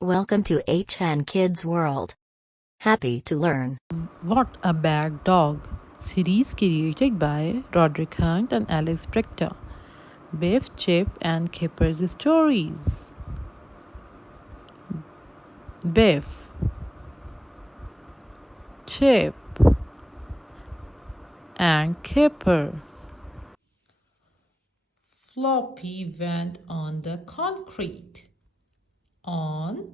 Welcome to HN Kids World. Happy to learn. What a Bad Dog series created by Roderick and Alex Brychta. Biff, Chip, and Kipper's stories. Biff, Chip, and Kipper. Floppy went on the concrete. On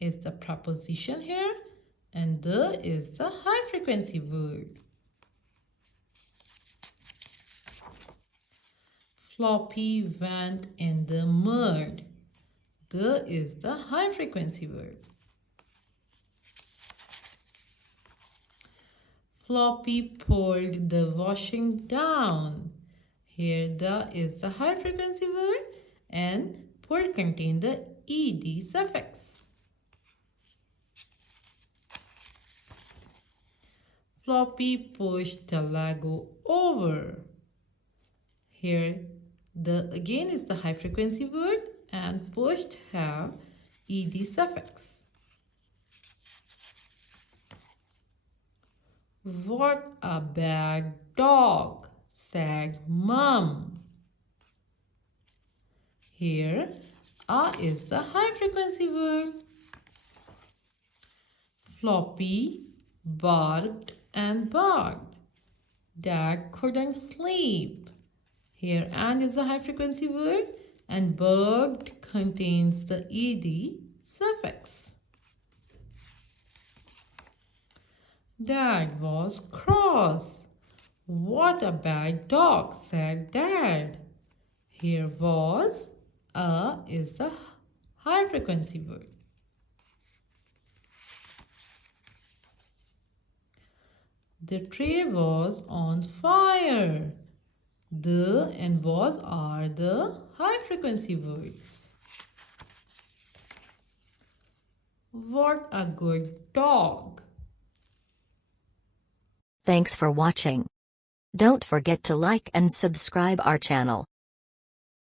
is the preposition here, and the is the high frequency word. Floppy went in the mud. The is the high frequency word. Floppy pulled the washing down. Here the is the high frequency word and pulled contain the ed suffix. Floppy pushed the Lego over. Here the again is the high frequency word and pushed have ed suffix. What a bad dog, said Mum. Here a is the high frequency word. Floppy barked and barked. Dad couldn't sleep. Here and is the high frequency word and barked contains the ed suffix. Dad was cross. What a bad dog, said Dad. Here was a is the high frequency word. The tray was on fire. The and was are the high frequency words. What a good dog. Thanks for watching. Don't forget to like and subscribe our channel.